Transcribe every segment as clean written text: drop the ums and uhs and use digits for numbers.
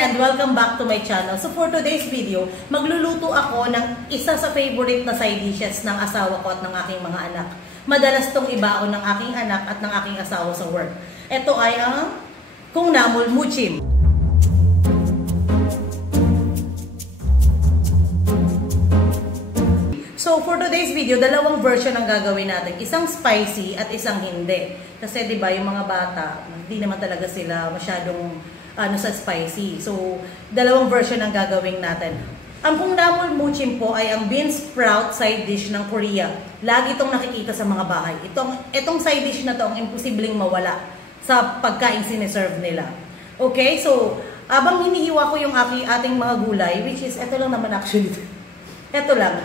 there and welcome back to my channel. So for today's video, magluluto ako ng isa sa favorite na side dishes ng asawa ko at ng aking mga anak. Madalas tong ibaon ng aking anak at ng aking asawa sa work. Ito ay ang kung namul muchim. So for today's video, dalawang version ang gagawin natin. Isang spicy at isang hindi. Kasi 'di ba yung mga bata, hindi naman talaga sila masyadong sa spicy. So, dalawang version ang gagawin natin. Ang kung namul muchim po ay ang bean sprout side dish ng Korea. Lagi itong nakikita sa mga bahay. Itong side dish na to ang imposibleng mawala sa pagkain siniserve nila. Okay? So, abang hinihiwa ko yung ating mga gulay, which is, ito lang naman actually. Ito lang.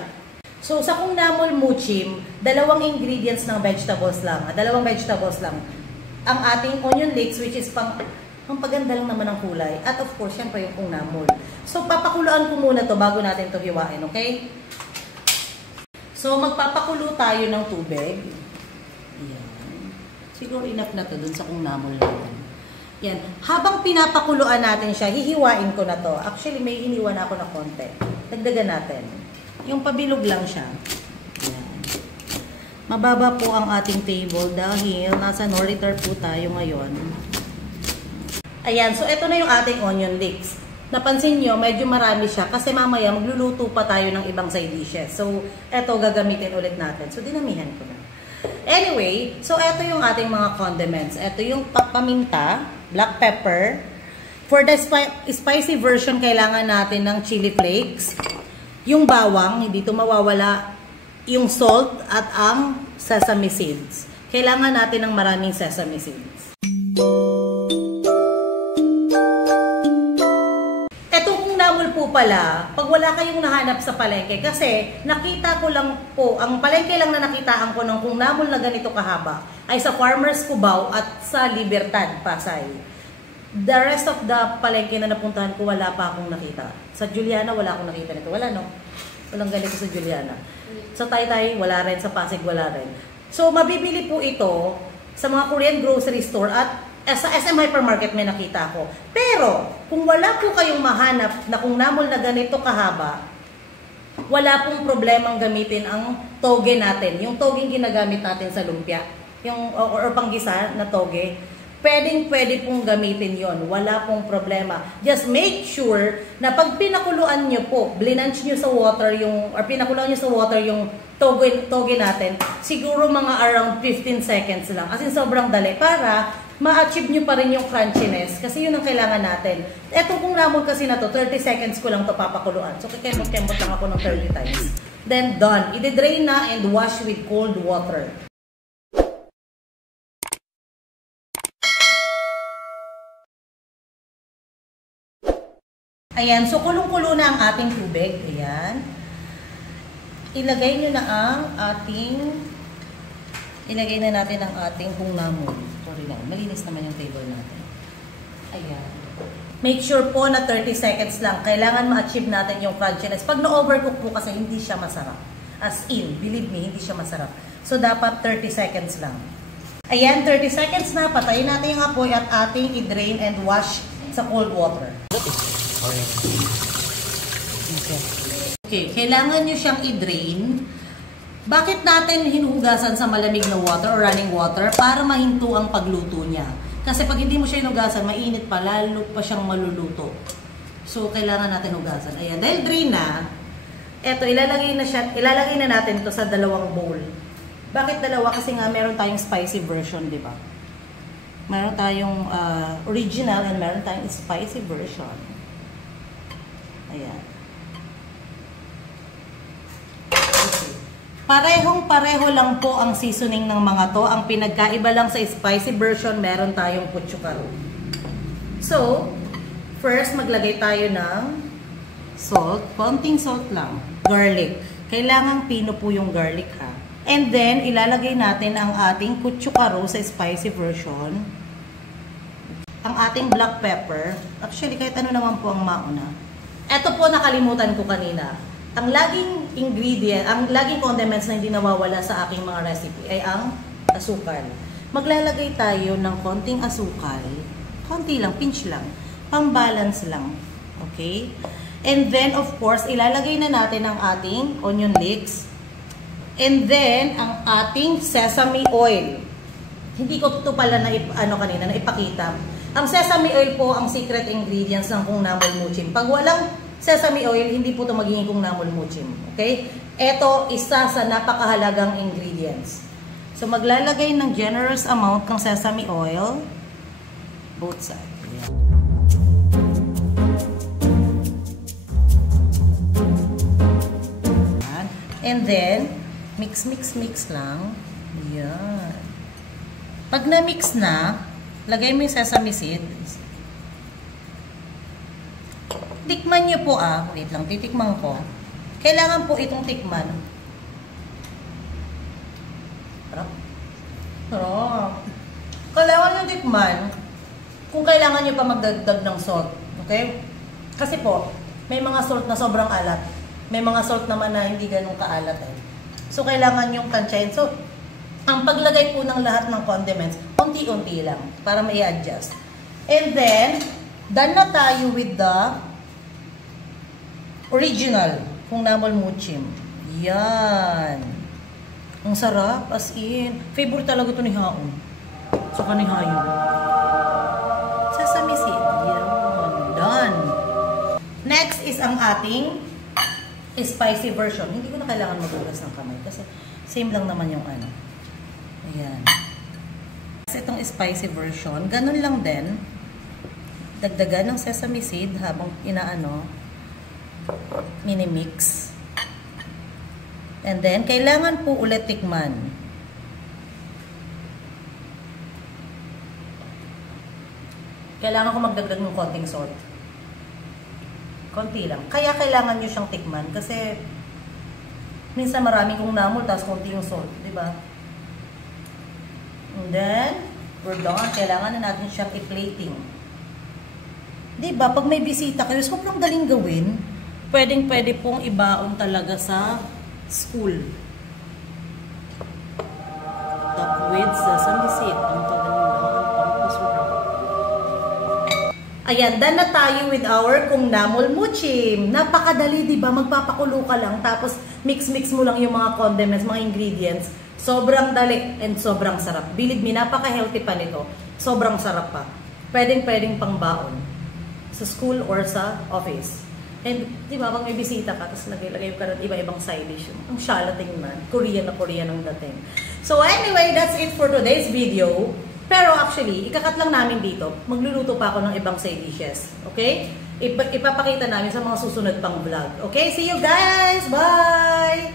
So, sa kung namul muchim, dalawang ingredients ng vegetables lang. Dalawang vegetables lang. Ang ating onion leeks, which is ang paganda lang naman ng kulay. At of course, syempre yung kung namul. So, papakuluan ko muna to bago natin to hiwain, okay? So, magpapakulo tayo ng tubig. Yan. Siguro enough na to dun sa kung namul natin. Yan. Habang pinapakuluan natin siya, hihiwain ko na to. Actually, may iniwan ako na konti. Dagdagan natin. Yung pabilog lang siya. Yan. Mababa po ang ating table dahil nasa noriter po tayo ngayon. Ayan, so ito na yung ating onion leeks. Napansin nyo, medyo marami siya kasi mamaya magluluto pa tayo ng ibang side dishes. So, ito gagamitin ulit natin. So, dinamihan ko na. Anyway, so ito yung ating mga condiments. Ito yung paminta, black pepper. For the spicy version, kailangan natin ng chili flakes. Yung bawang, hindi ito mawawala. Yung salt at ang sesame seeds. Kailangan natin ng maraming sesame seeds. Po pala, pag wala kayong nahanap sa palengke, kasi nakita ko lang po, ang palengke lang na nakitaan ko ng kung namul na ganito kahaba ay sa Farmers Cubao at sa Libertad, Pasay. The rest of the palengke na napuntahan ko, wala pa akong nakita. Sa Juliana, wala akong nakita nito. Wala, no? Walang ganito sa Juliana. Sa Taytay, wala rin. Sa Pasig, wala rin. So, mabibili po ito sa mga Korean grocery store at sa SM Hypermarket may nakita ko. Pero, kung wala po kayong mahanap na kung namul na ganito kahaba, wala pong problemang gamitin ang toge natin. Yung toge ginagamit natin sa lumpia. Yung, or panggisa na toge. Pwede pong gamitin yon. Wala pong problema. Just make sure na pag pinakuluan nyo po, blinanch nyo sa water yung, or pinakuluan nyo sa water yung toge natin, siguro mga around 15 seconds lang. As in, sobrang dali. Para ma-achieve nyo pa rin yung crunchiness kasi yun ang kailangan natin. Etong kung namul kasi na to, 30 seconds ko lang to papakuluan. So, kikembot-kembot lang ako ng 30 times. Then, done. I-drain na and wash with cold water. Ayan. So, kulong-kulo na ang ating tubig. Ayan. Ilagay nyo na ang ilagay na natin ang ating kung namul. Sorry lang, malinis naman yung table natin. Ayan. Make sure po na 30 seconds lang. Kailangan ma-achieve natin yung crunchiness. Pag na-overcook po kasi hindi siya masarap. As in, believe me, hindi siya masarap. So, dapat 30 seconds lang. Ayan, 30 seconds na. Patayin natin yung apoy at ating i-drain and wash sa cold water. Okay, kailangan nyo siyang i-drain. Bakit natin hinuhugasan sa malamig na water or running water? Para mahinto ang pagluto niya. Kasi pag hindi mo siya hinugasan, mainit pa, lalo pa siyang maluluto. So, kailangan natin hugasan. Ayan, dahil drain na, eto, ilalagay na natin ito sa dalawang bowl. Bakit dalawa? Kasi nga, meron tayong spicy version, di ba? Meron tayong original and meron tayong spicy version. Ayan. Parehong-pareho lang po ang seasoning ng mga to. Ang pinagkaiba lang sa spicy version, meron tayong puchukaro. So, first maglagay tayo ng salt. Konting salt lang. Garlic. Kailangan pino po yung garlic ha. And then, ilalagay natin ang ating puchukaro sa spicy version. Ang ating black pepper. Actually, kahit ano naman po ang mauna. Ito po nakalimutan ko kanina. Ang laging ingredient, ang laging condiments na hindi nawawala sa aking mga recipe ay ang asukal. Maglalagay tayo ng konting asukal, konti lang, pinch lang, pang-balance lang. Okay? And then, of course, ilalagay na natin ang ating onion leeks. And then, ang ating sesame oil. Hindi ko ito pala kanina, naipakita. Ang sesame oil po, ang secret ingredients ng kung namol muchim. Pag walang sesame oil, hindi po ito magiging kung namol muchim. Okay? Ito, isa sa napakahalagang ingredients. So, maglalagay ng generous amount ng sesame oil. Both sides. And then, mix lang. Yan. Pag na-mix na, lagay mo yung sesame seeds. Tikman nyo po wait lang, titikman ko. Kailangan po itong tikman. Sarap. Sarap. Kailangan nyo tikman kung kailangan nyo pa magdagdag ng salt. Okay? Kasi po, may mga salt na sobrang alat. May mga salt naman na hindi ganun kaalat eh. So, kailangan yung tansyahin. So, ang paglagay po ng lahat ng condiments, unti-unti lang para may adjust. And then, done na tayo with the original kung namol muchim. Yan. Ang sarap, as in. Favorite talaga ito ni Haon. Saka ni Hayon. Sesame seed. Yan. Done. Next is ang ating spicy version. Hindi ko na kailangan magugas ng kamay kasi same lang naman yung ano. Ayan. Kasi itong spicy version, ganun lang din. Dagdagan ng sesame seed habang mini-mix. And then, kailangan po ulit tikman. Kailangan ko magdagdag ng konting salt. Konti lang. Kaya kailangan nyo siyang tikman kasi minsan marami kong namol tapos konti yung salt. Diba? And then, we're done. Kailangan na natin siyang i-plating. Diba? Pag may bisita kayo, sobrang daling gawin. Pwedeng-pwede pong ibaon talaga sa school. Top with sesame seed. Ang pagandang pampasura. Ayan, done na tayo with our kung namol muchim. Napakadali, di ba? Magpapakulo ka lang, tapos mix-mix mo lang yung mga condiments, mga ingredients. Sobrang dali and sobrang sarap. Believe me, napaka-healthy pa nito. Sobrang sarap pa. Pwedeng pang baon. Sa school or sa office. And, di ba, pag may bisita ka, tapos lagay ka ng iba-ibang side dish. Ang shalating man. Korean na Korean ang dating. So anyway, that's it for today's video. Pero actually, ikakat lang namin dito, magluluto pa ako ng ibang side dishes. Okay? Ipapakita namin sa mga susunod pang vlog. Okay? See you guys! Bye!